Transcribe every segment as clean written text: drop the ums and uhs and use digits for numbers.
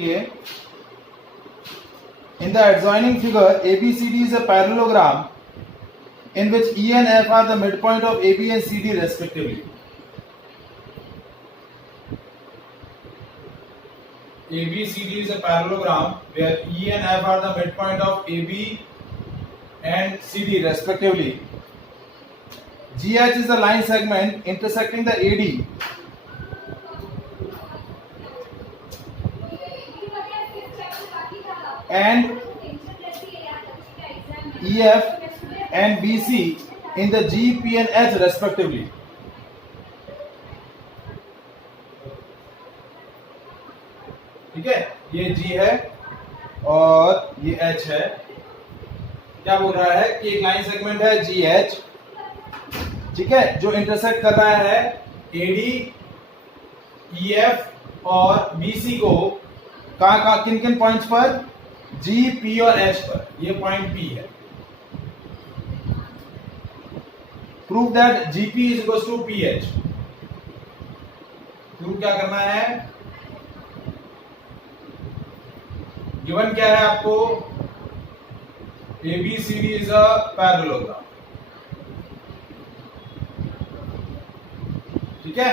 लिए, in the adjoining figure ABCD is a parallelogram in which E and F are the midpoint of AB and CD respectively. ABCD is a parallelogram where E and F are the midpoint of AB and CD respectively. GH is the line segment intersecting the AD and EF and BC in the G, P and H respectively. ठीक है, ये G है और ये H है. क्या बोल रहा है कि एक लाइन सेगमेंट है GH, ठीक है, जो इंटरसेक्ट कर रहा है AD, EF और BC को कहां किन किन पॉइंट्स पर, G, P और H पर. ये पॉइंट P है. Prove that GP is equal to PH. Prove क्या करना है, गिवन क्या है आपको, ABCD इज अ पैरेललोग्राम. ठीक है,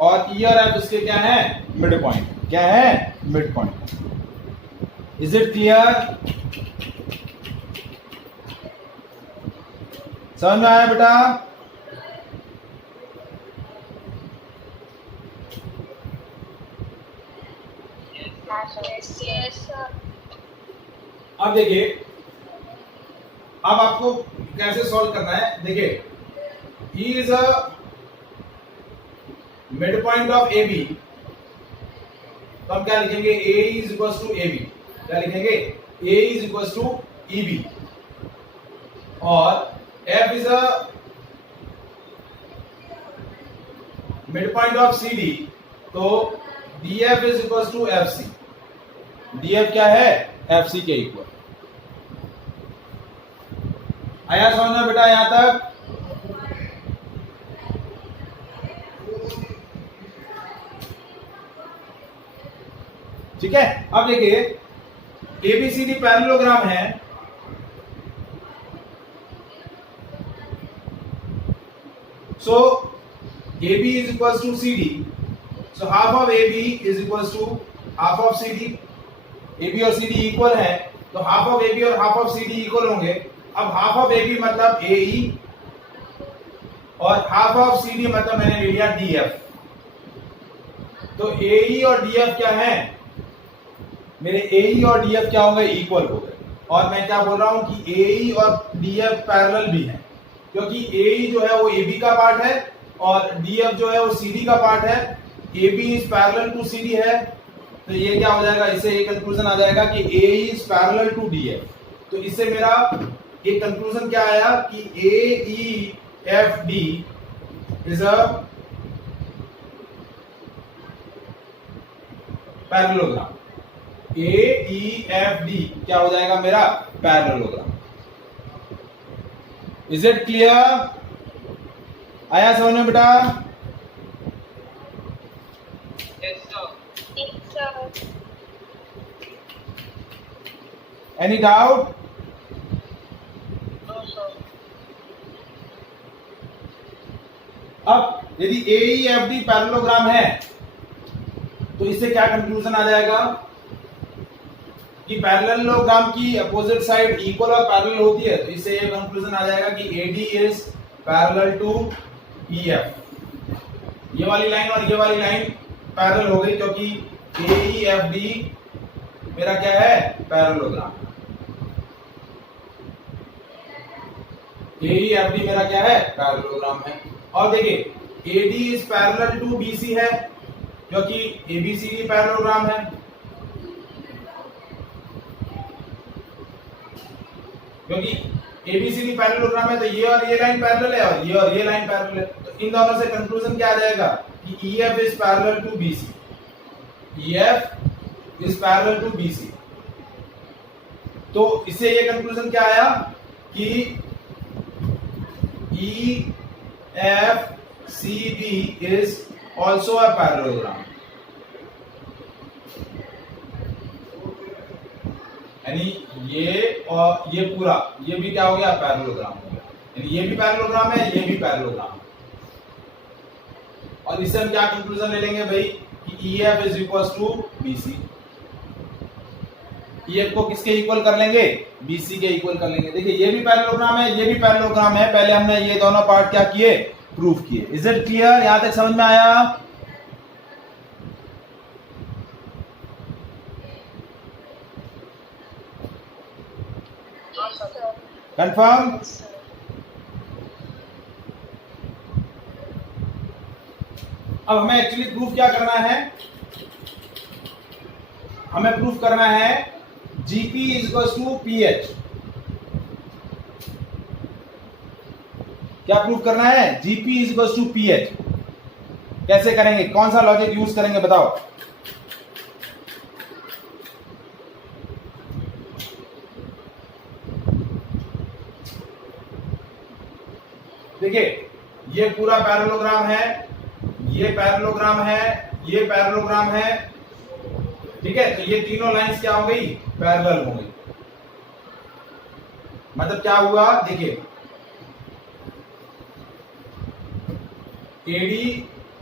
और E और F इसके क्या है, मिड पॉइंट. क्या है, mid point. Is it clear? समझ में आया बेटा? अब देखिए, अब आपको कैसे सॉल्व करना है. देखिए, E is a mid point of AB, तो हम क्या लिखेंगे, A is equal to AB. क्या लिखेंगे, A is equal to EB. और F is a mid point of CD, तो DF is equal to FC. DF क्या है, FC के इक्वल. आया समझ में बेटा यहां तक? ठीक है, अब देखिए, ABCD पैरेललोग्राम है. So AB is equals to CD. So half of AB is equals to half of CD. AB और CD इक्वल है, तो हाफ ऑफ AB और हाफ ऑफ CD इक्वल होंगे. अब हाफ ऑफ AB मतलब AE और half of CD मतलब मैंने ले लिया DF. तो AE और DF क्या है, मेरे AE और DF क्या होंगे, इक्वल हो गए. और मैं क्या बोल रहा हूं कि AE और DF पैरेलल भी हैं, क्योंकि AE जो है वो AB का पार्ट है और DF जो है वो CD का पार्ट है. AB is parallel to CD है, तो ये क्या हो जाएगा, इससे एक कंक्लूजन आ जाएगा कि AE is parallel to DF. तो इससे मेरा एक कंक्लूजन क्या आया कि AEFD is a parallelogram. AEFD क्या हो जाएगा मेरा, पैरेललोग्राम. Is it clear? आया समझ में बेटा? Any doubt? अब यदि AEFD पैरेललोग्राम है तो इससे क्या कंक्लूजन आ जाएगा कि पैरेललोग्राम की अपोजिट साइड इक्वल और पैरेलल होती है. तो इससे ये कंक्लूजन आ जाएगा कि AD is parallel to EF. ये वाली लाइन और ये वाली लाइन पैरेलल हो गई, क्योंकि AEFD मेरा क्या है, पैरेललोग्राम. AEFD मेरा क्या है, पैरेललोग्राम है. और देखिए, AD is parallel to BC है, क्योंकि ABCD पैरेललोग्राम है. क्योंकि ABCD पैरेललोग्राम है, तो ये और ये लाइन पैरेलल है और ये लाइन पैरेलल है. तो इन दोनों से कंक्लूजन क्या आ जाएगा कि EF is parallel to BC. EF is parallel to BC. तो इससे ये कंक्लूजन क्या आया कि EFCB is also a parallelogram. यानी ये और ये पूरा, ये भी क्या हो गया, पैरेललोग्राम हो गया। यानी ये भी पैरेललोग्राम है, ये भी पैरेललोग्राम है। और इससे हम क्या कंक्लूजन ले लेंगे भाई कि EF is equal to BC। EF को किसके इक्वल कर लेंगे, BC के इक्वल कर लेंगे। देखिए ये भी पैरेललोग्राम है, ये भी पैरेललोग्राम है। पहले हमने ये दोनों पार्ट क्या किए, प्रूफ किए। इज इट क्लियर, यहां तक समझ में आया? कंफर्म? अब हमें एक्चुअली प्रूफ क्या करना है, हमें प्रूफ करना है GP is equal to PH। क्या प्रूफ करना है, GP is equal to PH। कैसे करेंगे, कौन सा लॉजिक यूज करेंगे बताओ? देखिए ये पूरा पैरेललोग्राम है, ये पैरेललोग्राम है, ये पैरेललोग्राम है, ठीक है। तो ये तीनों लाइंस क्या हो गई, पैरेलल हो गई। मतलब क्या हुआ, देखिए AD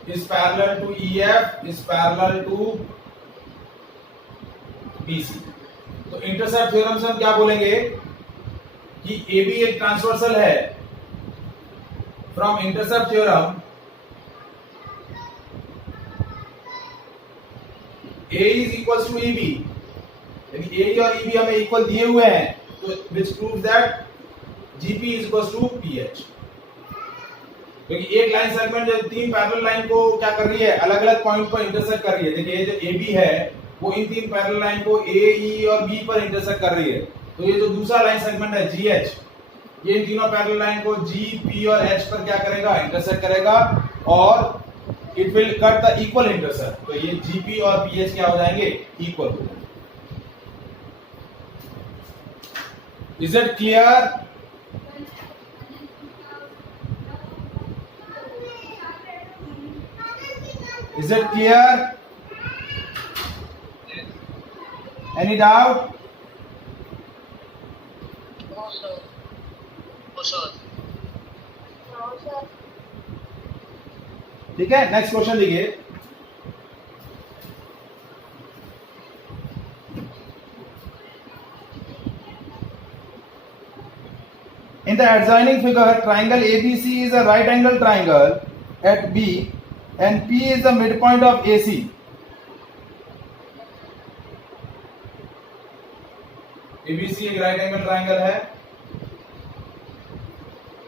is parallel to EF is parallel to BC। तो इंटरसेप्ट थ्योरम से हम क्या बोलेंगे कि AB एक ट्रांसवर्सल है। From intercept theorem A is equals to EB, यानी AD और EB हमें इक्वल दिए हुए हैं, तो which proves that GP is equals to PH। क्योंकि एक लाइन सेगमेंट जो तीन पैरेलल लाइन को क्या कर रही है, अलग अलग पॉइंट पर इंटरसेक्ट कर रही है। देखिए ये जो AB है वो इन तीन पैरेलल लाइन को A, E और B पर इंटरसेक्ट कर रही है। तो ये जो दूसरा लाइन सेगमेंट है GH, ये इन तीनों पैरेलल लाइन को G, P और H पर क्या करेगा, इंटरसेक्ट करेगा और it will cut the equal intercept. तो ये GP और PH क्या हो जाएंगे, इक्वल हो जाएंगे। Is it clear? Is it clear? Any doubt? No, sir. No, sir. No, sir. ठीक है, नेक्स्ट क्वेश्चन देखिए। In the adjoining figure, triangle ABC is a right angle triangle at B and P is the midpoint of AC। ABC एक right angle triangle है,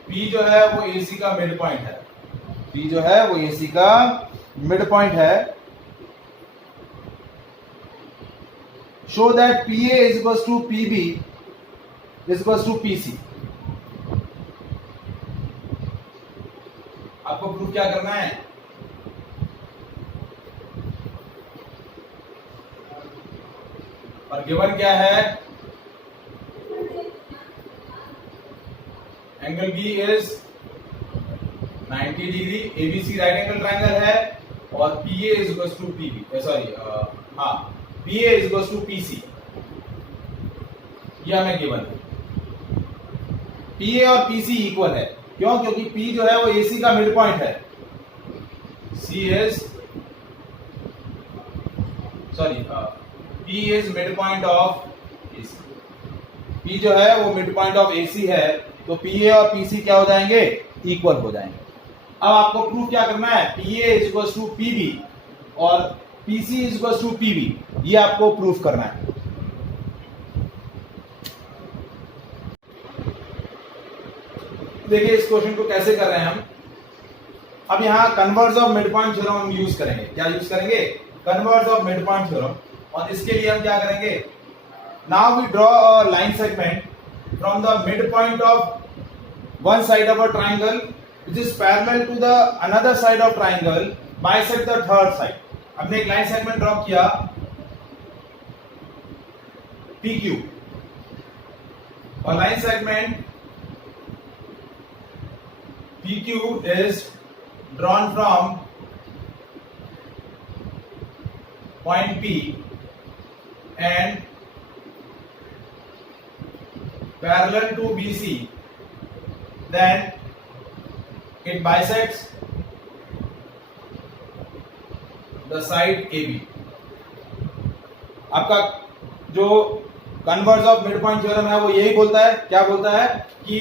P जो है वो AC का mid point है। P जो है वो AC का मिड पॉइंट है। Show that PA is equals to PB is equals to PC। आपको प्रूफ क्या करना है, और गिवन क्या है, angle B is 90 degree. ABC right angle triangle है और PA is equals to PB, sorry हाँ PA is equals to PC। यह हमें गिवन है। PA और PC इक्वल है, क्यों? क्योंकि P जो है वो AC का मिड पॉइंट है। C is sorry P is midpoint of AC। P जो है वो midpoint of AC है, तो PA और PC क्या हो जाएंगे, इक्वल हो जाएंगे। अब आपको प्रूफ क्या करना है, PA is equals to PB और PC is equals to PB, ये आपको प्रूफ करना है। देखिए इस क्वेश्चन को कैसे कर रहे हैं हम। अब यहाँ converse of mid point theorem हम यूज करेंगे। क्या यूज करेंगे, converse of mid point theorem. और इसके लिए हम क्या करेंगे, now we draw a line segment from the mid point of one side of a triangle which is parallel to the another side of triangle bisect the third side. हमने एक line segment draw किया PQ, और line segment PQ is drawn from point P and parallel to BC, then it bisects the side AB. आपका जो converse of mid point theorem है वो यही बोलता है, क्या बोलता है कि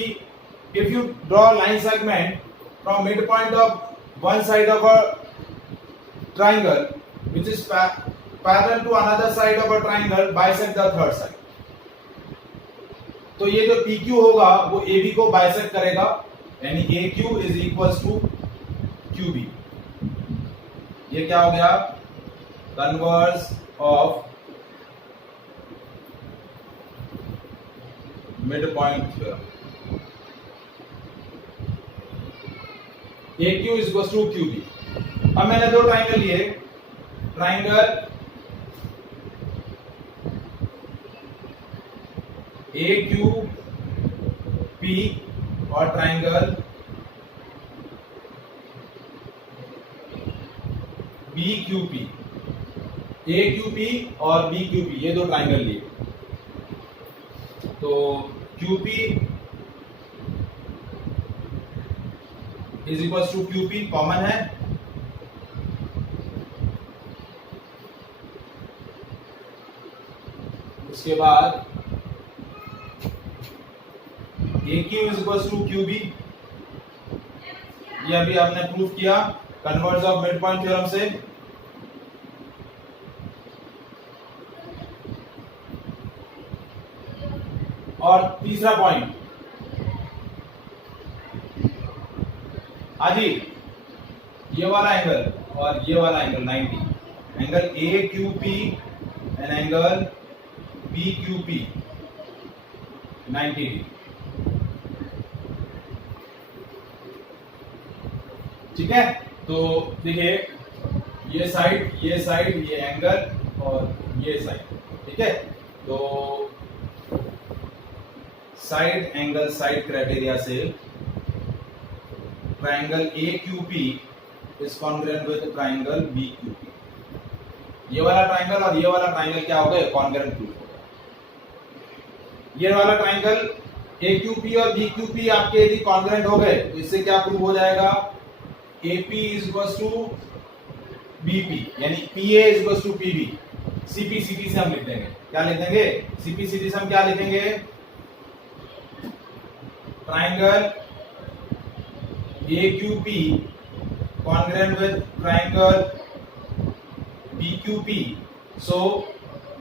if you draw line segment from mid point of one side of a triangle which is parallel to another side of a triangle bisect the third side. तो ये जो PQ होगा वो AB को बाइसेक्ट करेगा, यानी AQ is equals to QB. ये क्या हो गया? Converse of mid point theorem. AQ is equals to QB. अब मैंने दो ट्राइंगल लिए, ट्राइंगल AQP और ट्राइंगल BQP. AQP और BQP ये दो ट्राइंगल लिए, तो QP is equal to QP common है, उसके बाद AQ is equal to QB. ये अभी आपने प्रूव किया converse of mid point theorem से. और तीसरा पॉइंट, आजी ये वाला एंगल और ये वाला angle 90, angle AQP and angle BQP 90 degree. ठीक है, तो देखिए ये साइड, ये एंगल और ये साइड. ठीक है, तो साइड एंगल साइड क्राइटेरिया से triangle AQP is congruent with triangle BQP. ये वाला ट्राइंगल और ये वाला ट्राइंगल क्या हो गए? कॉन्ग्रुएंट प्रूफ हो गया. ये वाला ट्राइंगल AQP और BQP आपके यदि कॉन्ग्रुएंट हो गए तो इससे क्या प्रूव हो जाएगा? AP is equals to BP, यानी PA is equals to PB. CP से हम लिख देंगे, क्या लिख देंगे? CP से हम क्या लिखेंगे? Triangle AQP congruent with triangle BQP, so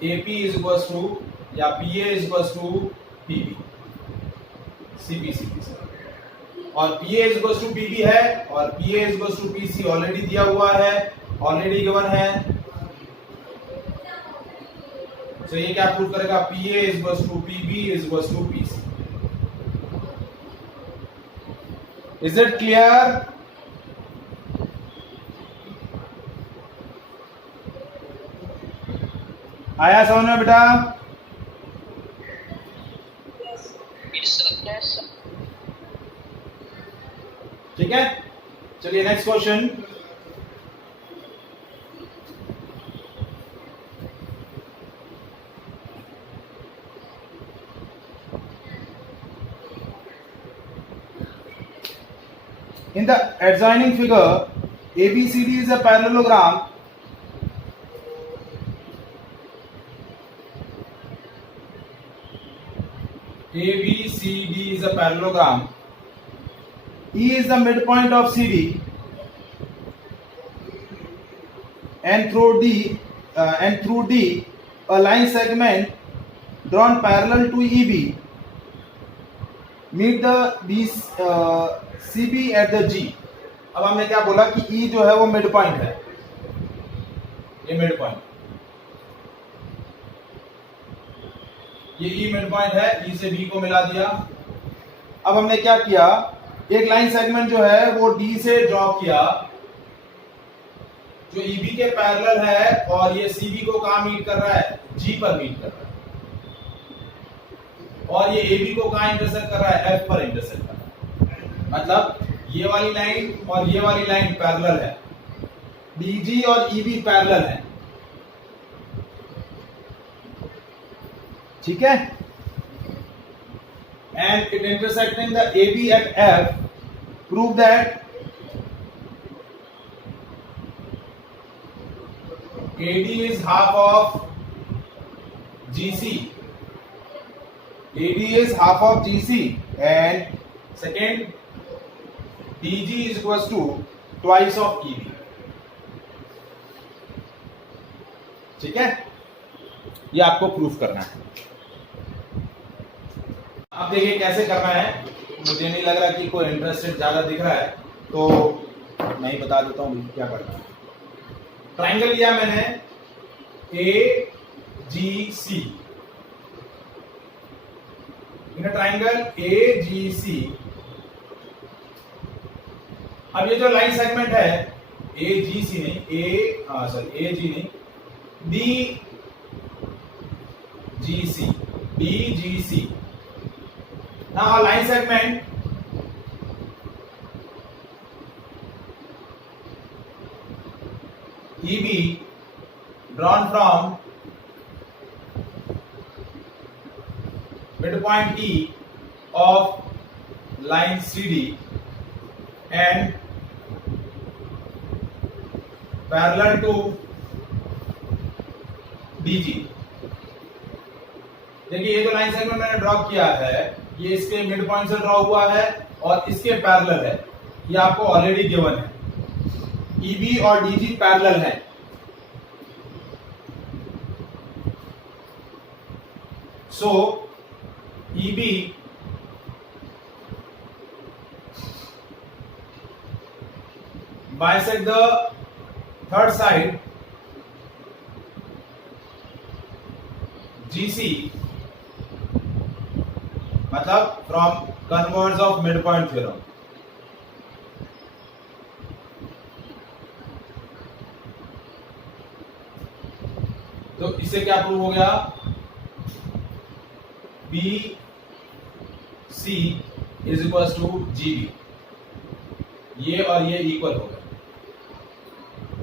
AP is equals to या PA is equals to PB. CP से और PA is equals to PB है और PA is equals to PC already दिया हुआ है, ऑलरेडी गिवन है. तो ये क्या प्रूव करेगा? PA is equals to PB is equals to PC. Is it clear? आया समझ में बेटा? ठीक है, चलिए next question. In the adjoining figure, ABCD is a parallelogram. ABCD is a parallelogram. E is the midpoint of CD, and through D, a line segment drawn parallel to EB meet the CB at the G. अब हमने क्या बोला कि E जो है वो mid point है, ये मिड पॉइंट, ये E मिड पॉइंट है, E से B को मिला दिया. अब हमने क्या किया? एक लाइन सेगमेंट जो है वो D से ड्रॉ किया जो EB के पैरेलल है और ये CB को कहां मीट कर रहा है? G पर मीट कर रहा है. और ये AB को कहां इंटरसेक्ट कर रहा है? F पर इंटरसेक्ट कर रहा है. मतलब ये वाली लाइन और ये वाली लाइन पैरेलल है, BG और EB पैरेलल है. ठीक है, and it intersecting the AB at F, prove that AD is half of GC. AD is half of GC and second DG is equals to twice of EB. ठीक है, ये आपको proof करना है। अब देखिए कैसे करना है। मुझे नहीं लग रहा कि कोई इंटरेस्टेड ज्यादा दिख रहा है, तो मैं ही बता देता हूँ क्या करना है। ट्राइंगल लिया मैंने AGC, इन ट्राइंगल AGC। अब ये जो लाइन सेगमेंट है AGC नहीं, AG नहीं, DGC। Now a line segment EB drawn from midpoint E of line CD and parallel to DG। देखिए ये जो लाइन सेगमेंट मैंने ड्रॉ किया है, ये इसके मिड पॉइंट से ड्रॉ हुआ है और इसके पैरेलल है। ये आपको ऑलरेडी गिवन है। EB और DG पैरेलल है। So EB bisect the third side GC, मतलब from converse of mid point theorem. तो इससे क्या प्रूव हो गया? BC is equal to GB। ये और ये इक्वल हो गया।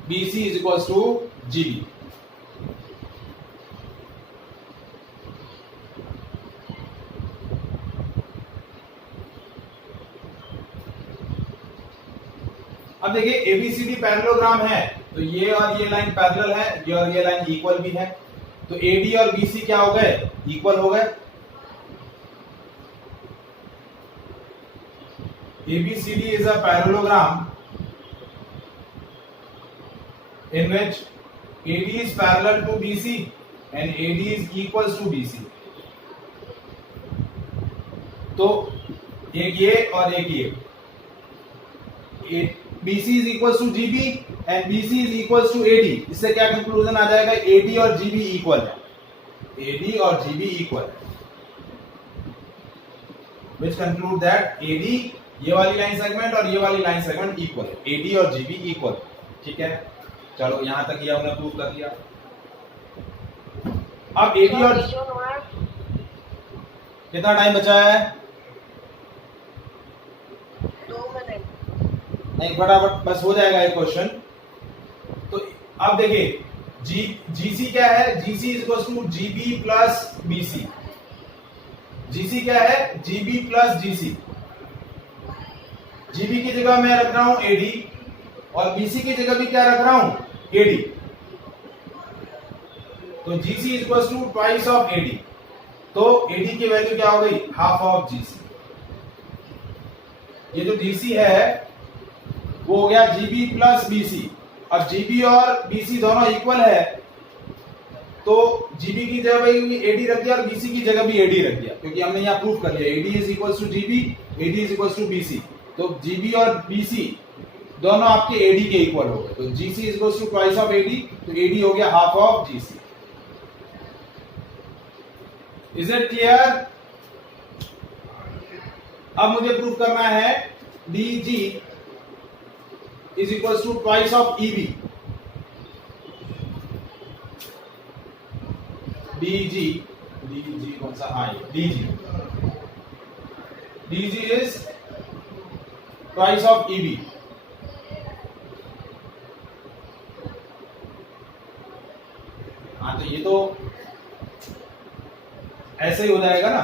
BC is equal to GB। अब देखिए ABCD पैरेललोग्राम है, तो ये और ये लाइन पैरेलल है, ये और ये लाइन इक्वल भी है। तो AD और BC क्या हो गए? इक्वल हो गए। ABCD is a parallelogram in which AD is parallel to BC and AD is equals to BC। तो एक ये और एक ये, BC is equals to GB and BC is equals to AD। इससे क्या कंक्लूजन आ जाएगा? AD और GB इक्वल है। AD और GB इक्वल है, which conclude that AD, ये वाली लाइन सेगमेंट और ये वाली लाइन सेगमेंट इक्वल है। AD और GB इक्वल। ठीक है, चलो यहां तक ये हमने प्रूव कर दिया। अब AD और कितना टाइम बचा है? 2 मिनट। नहीं, फटाफट बस हो जाएगा एक क्वेश्चन। तो अब देखिए GC क्या है? GC is equal to GB plus BC। GC क्या है? GB plus GC। GB की जगह मैं रख रहा हूं AD और BC की जगह भी क्या रख रहा हूं? AD। तो GC is equal to twice of AD। तो AD की वैल्यू क्या हो गई? Half of GC। ये जो GC है वो हो गया GB प्लस BC। अब GB और BC दोनों इक्वल है, तो GB की जगह भी AD रख दिया और BC की जगह भी AD रख दिया, क्योंकि हमने यहाँ प्रूफ कर लिया AD is equal to GB, AD is equal to BC। तो GB और BC दोनों आपके AD के इक्वल हो गए। तो GC is equal to twice of AD, तो AD हो गया half of GC। Is it clear? अब मुझे प्रूफ करना है DG is equal to twice of EB। DG कौन सा? DG is twice of EB। हाँ, तो ये तो ऐसे ही हो जाएगा ना।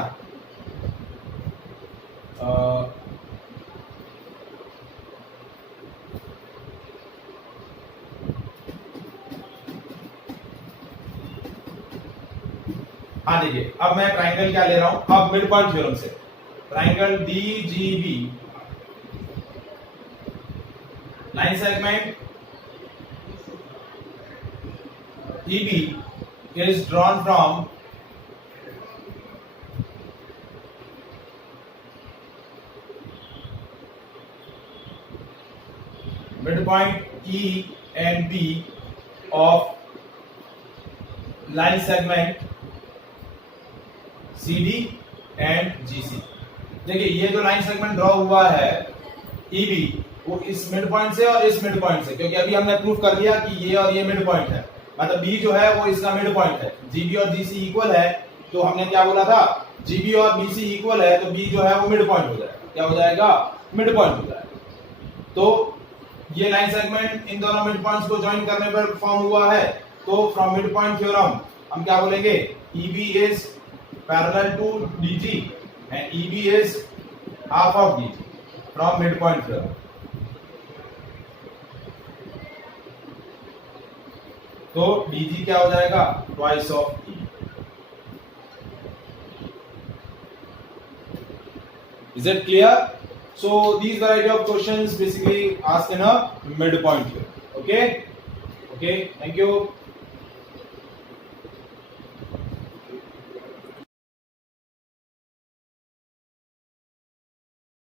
हाँ देखिए, अब मैं ट्राइंगल क्या ले रहा हूं, अब मिड पॉइंट थ्योरम से triangle DGB, line segment EB is drawn from midpoint E and B of line segment CD and GC। देखिए ये जो लाइन सेगमेंट ड्रॉ हुआ है EB, वो इस मिड पॉइंट से और इस मिड पॉइंट से, क्योंकि अभी हमने प्रूफ कर लिया कि ये और ये मिड पॉइंट है, मतलब B जो है वो इसका मिड पॉइंट है। GB और GC इक्वल है, तो हमने क्या बोला था, GB और BC इक्वल है, तो B जो है वो मिड पॉइंट हो जाएगा। क्या हो जाएगा, मिड पॉइंट हो जाएगा। तो ये लाइन सेगमेंट इन दोनों मिड पॉइंट्स को ज्वाइन करने पर फॉर्म हुआ है, तो फ्रॉम मिड पॉइंट थ्योरम हम क्या बोलेंगे, EB is parallel to DG and EB is half of DG from mid point theorem. तो DG क्या हो जाएगा, twice of EB। Is it clear? So these variety of questions basically asked in a midpoint here. Okay? Okay, thank you.